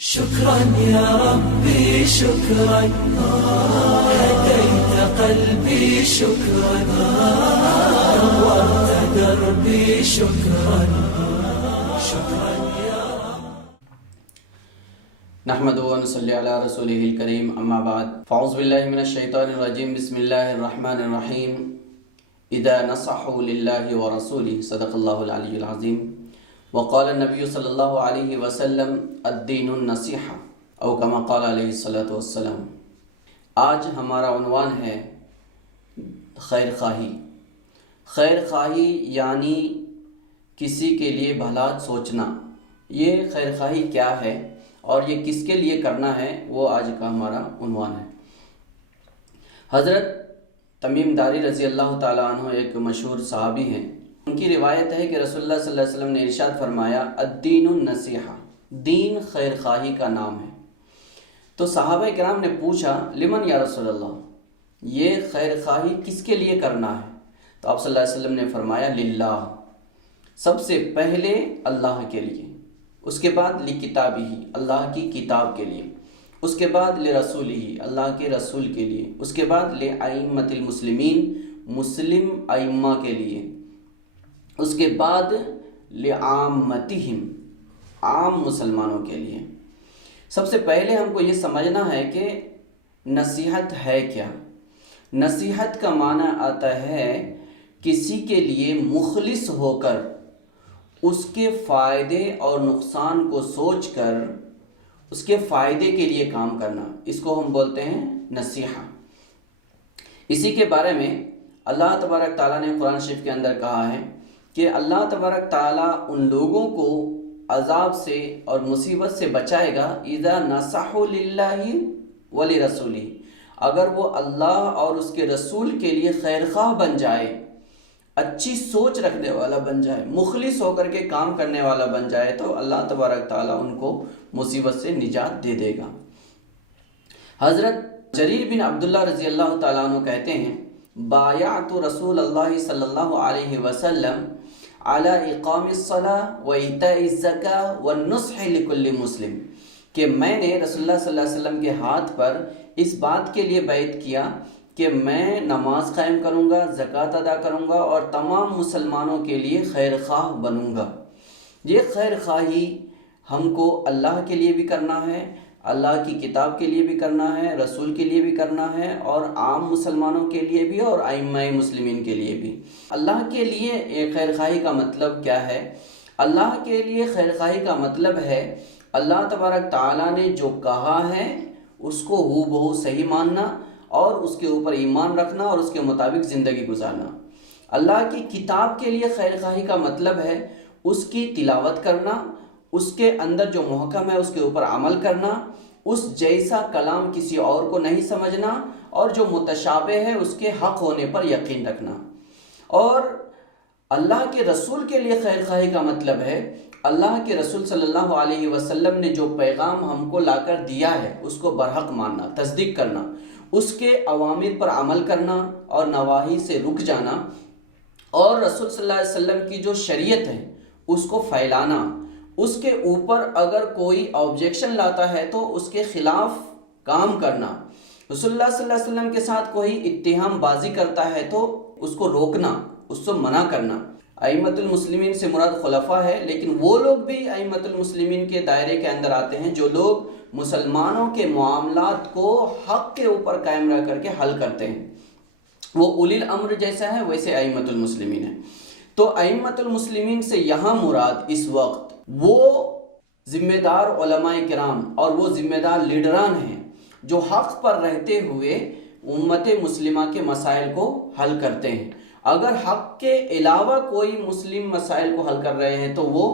شكرا يا ربي شكرا هديت قلبي شكرا نورت دربي شكرا شكرا يا رب. نحمده ونصلي على رسوله الكريم اما بعد فاعوذ بالله من الشيطان الرجيم بسم الله الرحمن الرحيم اذا نصحوا لله ورسوله صدق الله العلي العظيم وقال النبي صلی اللہ علیہ وسلم الدین النصیحہ او کما قال علیہ الصلاۃ والسلام. آج ہمارا عنوان ہے خیر خواہی. خیر خواہی یعنی کسی کے لیے بھلا سوچنا. یہ خیر خواہی کیا ہے اور یہ کس کے لیے کرنا ہے، وہ آج کا ہمارا عنوان ہے. حضرت تمیم داری رضی اللہ تعالیٰ عنہ ایک مشہور صحابی ہیں. ان کی روایت ہے کہ رسول اللہ صلی اللہ علیہ وسلم نے ارشاد فرمایا الدین النصیحہ، دین خیر خواہی کا نام ہے. تو صحابہ کرام نے پوچھا لمن یا رسول اللہ، یہ خیر خواہی کس کے لیے کرنا ہے؟ تو آپ صلی اللہ علیہ وسلم نے فرمایا للہ، سب سے پہلے اللہ کے لیے، اس کے بعد لکتابہ، اللہ کی کتاب کے لیے، اس کے بعد لرسولہ، اللہ کے رسول کے لیے، اس کے بعد لائمۃ المسلمین، مسلم ائمہ کے لیے، اس کے بعد لعامتہم، عام مسلمانوں کے لیے. سب سے پہلے ہم کو یہ سمجھنا ہے کہ نصیحت ہے کیا. نصیحت کا معنی آتا ہے کسی کے لیے مخلص ہو کر اس کے فائدے اور نقصان کو سوچ کر اس کے فائدے کے لیے کام کرنا، اس کو ہم بولتے ہیں نصیحہ. اسی کے بارے میں اللہ تبارک تعالیٰ نے قرآن شریف کے اندر کہا ہے کہ اللہ تبارک تعالیٰ ان لوگوں کو عذاب سے اور مصیبت سے بچائے گا اذا نصحوا للہ ولرسولہ، اگر وہ اللہ اور اس کے رسول کے لیے خیر خواہ بن جائے، اچھی سوچ رکھنے والا بن جائے، مخلص ہو کر کے کام کرنے والا بن جائے، تو اللہ تبارک تعالیٰ ان کو مصیبت سے نجات دے دے گا. حضرت جریر بن عبداللہ رضی اللہ تعالیٰ عنہ کہتے ہیں بایعت رسول اللہ صلی اللہ علیہ وسلم علی اقام الصلاة و ایتاء الزکاة والنصح لکل مسلم، کہ میں نے رسول اللہ صلی اللہ علیہ وسلم کے ہاتھ پر اس بات کے لیے بیعت کیا کہ میں نماز قائم کروں گا، زکوٰۃ ادا کروں گا اور تمام مسلمانوں کے لیے خیر خواہ بنوں گا. یہ خیر خواہی ہم کو اللہ کے لیے بھی کرنا ہے، اللہ کی کتاب کے لیے بھی کرنا ہے، رسول کے لیے بھی کرنا ہے، اور عام مسلمانوں کے لیے بھی اور ائمہ مسلمین کے لیے بھی. اللہ کے لیے ایک خیر خواہی کا مطلب کیا ہے؟ اللہ کے لیے خیر خواہی کا مطلب ہے اللہ تبارک تعالیٰ نے جو کہا ہے اس کو ہو بہو صحیح ماننا اور اس کے اوپر ایمان رکھنا اور اس کے مطابق زندگی گزارنا. اللہ کی کتاب کے لیے خیر خواہی کا مطلب ہے اس کی تلاوت کرنا، اس کے اندر جو محکم ہے اس کے اوپر عمل کرنا، اس جیسا کلام کسی اور کو نہیں سمجھنا، اور جو متشابہ ہے اس کے حق ہونے پر یقین رکھنا. اور اللہ کے رسول کے لیے خیر خواہی کا مطلب ہے اللہ کے رسول صلی اللہ علیہ وسلم نے جو پیغام ہم کو لا کر دیا ہے اس کو برحق ماننا، تصدیق کرنا، اس کے اوامر پر عمل کرنا اور نواہی سے رک جانا، اور رسول صلی اللہ علیہ وسلم کی جو شریعت ہے اس کو پھیلانا. اس کے اوپر اگر کوئی آبجیکشن لاتا ہے تو اس کے خلاف کام کرنا. رسول اللہ صلی اللہ علیہ وسلم کے ساتھ کوئی اتہام بازی کرتا ہے تو اس کو روکنا، اس سے منع کرنا. ائمۃ المسلمین سے مراد خلفاء ہے، لیکن وہ لوگ بھی ائمۃ المسلمین کے دائرے کے اندر آتے ہیں جو لوگ مسلمانوں کے معاملات کو حق کے اوپر قائم رہ کر کے حل کرتے ہیں. وہ اولی الامر جیسا ہے ویسے ائمۃ المسلمین ہیں. تو ائمۃ المسلمین سے یہاں مراد اس وقت وہ ذمہ دار علماء کرام اور وہ ذمہ دار لیڈران ہیں جو حق پر رہتے ہوئے امت مسلمہ کے مسائل کو حل کرتے ہیں. اگر حق کے علاوہ کوئی مسلم مسائل کو حل کر رہے ہیں تو وہ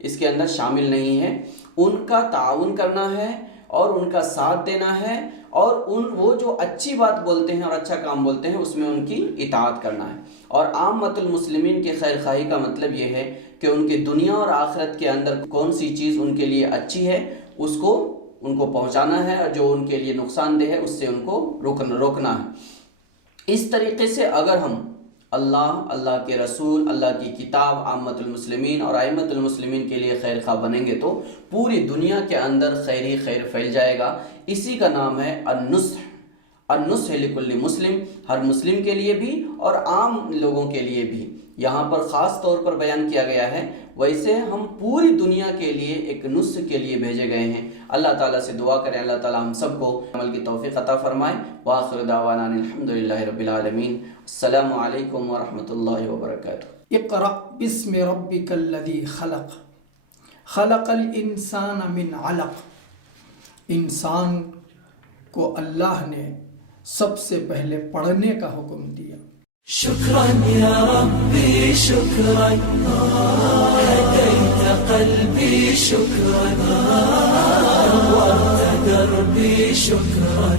اس کے اندر شامل نہیں ہے. ان کا تعاون کرنا ہے اور ان کا ساتھ دینا ہے، اور وہ جو اچھی بات بولتے ہیں اور اچھا کام بولتے ہیں اس میں ان کی اطاعت کرنا ہے. اور عامۃ المسلمین کے خیر خواہی کا مطلب یہ ہے کہ ان کے دنیا اور آخرت کے اندر کون سی چیز ان کے لیے اچھی ہے اس کو ان کو پہنچانا ہے، اور جو ان کے لیے نقصان دہ ہے اس سے ان کو روکنا ہے. اس طریقے سے اگر ہم اللہ کے رسول، اللہ کی کتاب، عامت المسلمین اور ائمۃ المسلمین کے لیے خیر خواہ بنیں گے تو پوری دنیا کے اندر خیر ہی خیر پھیل جائے گا۔ اسی کا نام ہے النصح لکل مسلم، ہر مسلم کے لیے بھی اور عام لوگوں کے لیے بھی یہاں پر خاص طور پر بیان کیا گیا ہے۔ ویسے ہم پوری دنیا کے لیے ایک نصح کے لیے بھیجے گئے ہیں۔ اللہ تعالیٰ سے دعا کریں اللہ تعالیٰ ہم سب کو عمل کی توفیق عطا فرمائے۔ وآخر دعوانا الحمدللہ رب العالمین۔ السلام علیکم ورحمۃ اللہ وبرکاتہ۔ اقرأ بسم ربک الذی خلق، خلق الانسان من علق، انسان کو اللہ نے سب سے پہلے پڑھنے کا حکم دیا۔ شكرا يا ربي شكرا، هديت قلبي شكرا، نورت دربي شكرا،